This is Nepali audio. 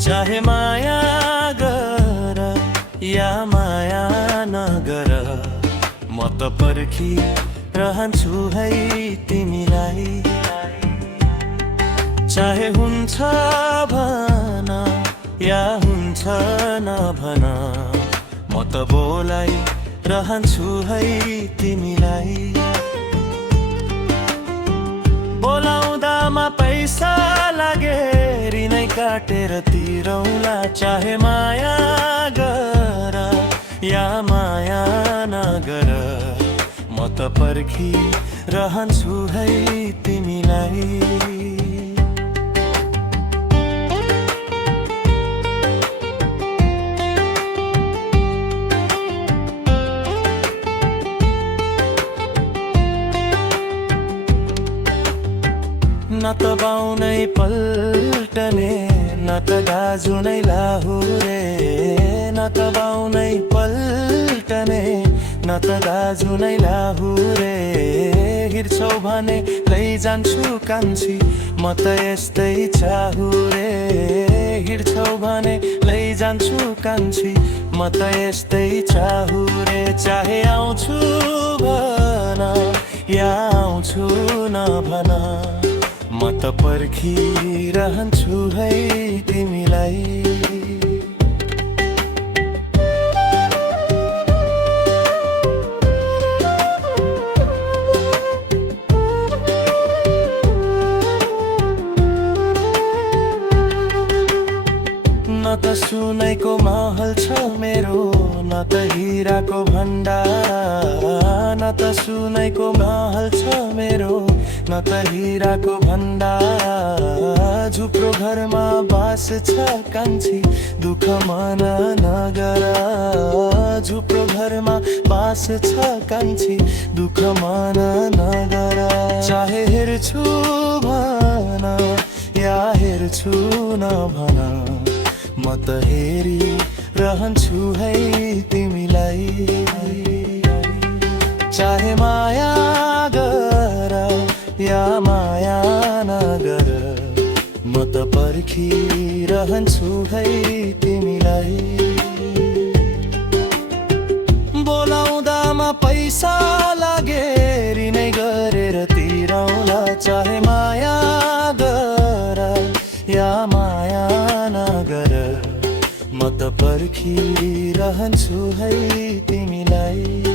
चाहे माया गर या माया नगर, म त पर्खी रहन्छु है तिमीलाई। चाहे हुन्छ भन या हुन्छ नभन, म त बोलाई रहन्छु है तिमीलाई। बोलाउँदामा पैसा लागे ऋणै काटेर तिरौला। चाहे माया गर या माया नगर, म त पर्खी रहन्छु है तिमीलाई। न त बाउनै पल्टने न त दाजु नै लाहुरे, न त बाउनै पल्टने न त दाजु नै लाहुरे। हिँड्छौ भने लैजान्छु कान्छी, म त यस्तै चाहुरे। हिँड्छौ भने लैजान्छु कान्छी, म त यस्तै चाहुरे। चाहे आउँछु भन या आउँछु नभन, म त पर्खी रहन्छु है तिमीलाई। न त सुनैको महल छ मेरो, न त हिराको भण्डार। न त सुनैको महल छ मेरो, न त हिराको भण्डार। झुप्रो घरमा बास छ कान्छी, दुःख मन नगर। झुप्रो घरमा बास छ कान्छी, दुःख मन नगर। चाहे हेर्छु भन या हेर्छु नभन, म त हेरी रहन्छु है तिमीलाई। चाहे माया गर या माया नगर, म त पर्खी रहन्छु है तिमीलाई। बोलाउँदामा पैसा लागे ऋणै गरेर तिरौला। चाहे माया गर या माया नगर, म त पर्खी रहन्छु है तिमीलाई।